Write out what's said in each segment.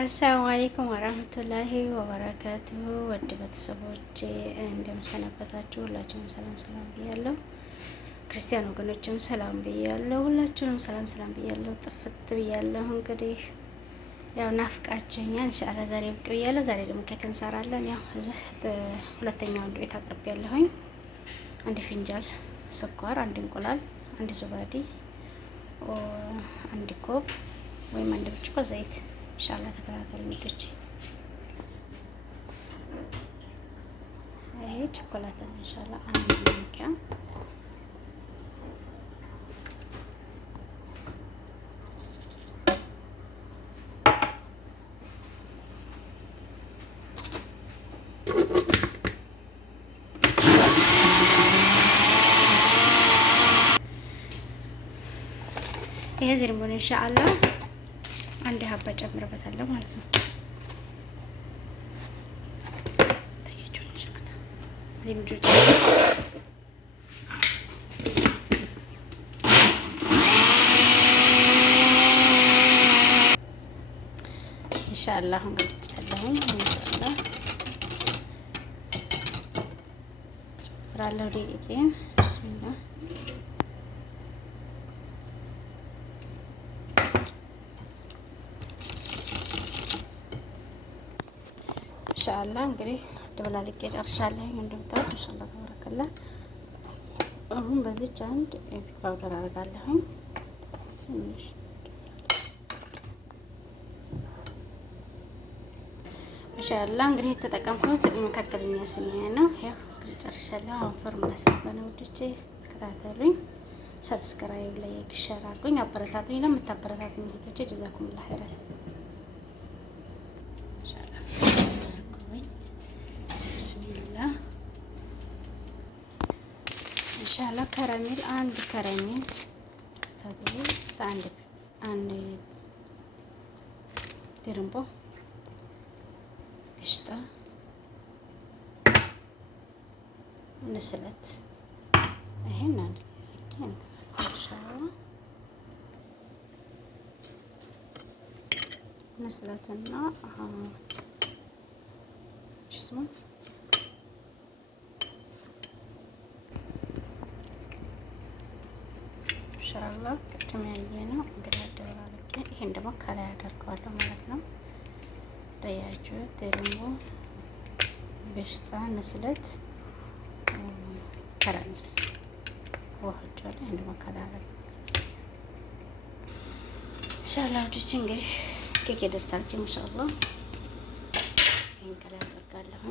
አሰላሙ አለይኩም ወራህመቱላሂ ወበረካቱሁ ወድ ቤተሰቦቼ እንደምሰነበታችሁ፣ ሁላችሁም ሰላም ብያለሁ። ክርስቲያን ወገኖችም ሰላም ብያለሁ። ሁላችሁንም ሰላም ብያለሁ። ጥፍት ብያለሁ። እንግዲህ ያው ናፍቃችሁኛል። ኢንሻአላህ ዛሬ ብቅ ብያለሁ። ዛሬ ደግሞ ኬክ እንሰራለን። ያው እዚህ ሁለተኛውን ዱቄት አቅርቤያለሁኝ። አንድ ፊንጃል ስኳር፣ አንድ እንቁላል፣ አንድ ዙባዲ፣ አንድ ኮብ ወይም አንድ ብርጭቆ ዘይት ኢንሻአላህ ተከታተሉ ልጆች። ይሄ ቸኮላታ ኢንሻአላህ አንድ ማንኪያ፣ ይሄ ዝርሙን ኢንሻአላህ አንድ ሀባ ጨምርበታለሁ ማለት ነው። ታያችሁ ኢንሻአላህ ለምጆች ኢንሻአላህ አሁን ገልጫለሁ። ኢንሻአላህ ጨምራለሁ ደቂቄን ቢስሚላህ ኢንሻአላህ እንግዲህ ደብላልቄ ጨርሻለሁ። እንደምታውቁት ኢንሻአላህ ተባረከላ። አሁን በዚች አንድ ቤኪንግ ፓውደር አደርጋለሁ ትንሽ። ኢንሻአላህ እንግዲህ የተጠቀምኩት መካከለኛ ስኒ ነው። ያው እንግዲህ ጨርሻለሁ። አሁን ፍርም እናስገባና ወዶቼ ተከታተሉኝ። ሰብስክራይብ፣ ላይክ፣ ሼር አድርጉኝ። አበረታቱኝ። ለምታበረታቱኝ እህቶቼ ጀዛኩሙላህ ኸይራን። ኢንሻአላህ ከረሜል አንድ ከረሜል ታዲያ አንድ ድርምቦ እሽታ ንስለት ይሄን አንድ ንስለትና ሽስሙ ኢንሻአላህ ቅድም ያየነው እንግዲህ አደባለቄ ይሄን ደግሞ ከላይ አደርገዋለሁ ማለት ነው። ደያችሁ ደግሞ በሽታ ንስለት ከረሜል ወህጃለ ይሄን ደግሞ ከላይ አደርጋለሁ ኢንሻአላህ። ወዲች እንግዲህ ኬክ ይደርሳል ኢንሻአላህ። ይሄን ከላይ አደርጋለሁ።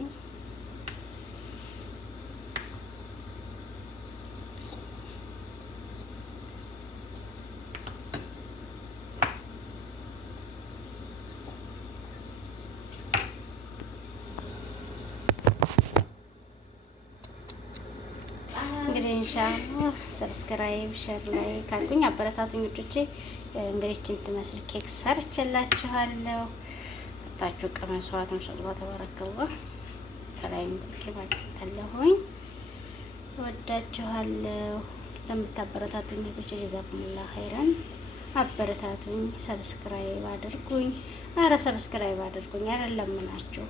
እንግዲህ ኢንሻአላህ ሰብስክራይብ፣ ሼር ላይ ካልኩኝ አበረታቱኝ ውዶቼ። እንግዲህ እቺን ትመስል ኬክ ሰርችላችኋለሁ። ታችሁ ቀመሷት ኢንሻአላህ ተባረከላህ። ከላይ እንድትከባከለሁኝ ወዳችኋለሁ። ለምታበረታቱኝ ውዶቼ ጀዛኩሙላህ ኸይራን። አበረታቱኝ፣ ሰብስክራይብ አድርጉኝ። አረ ሰብስክራይብ አድርጉኝ። አረ ለምናችሁ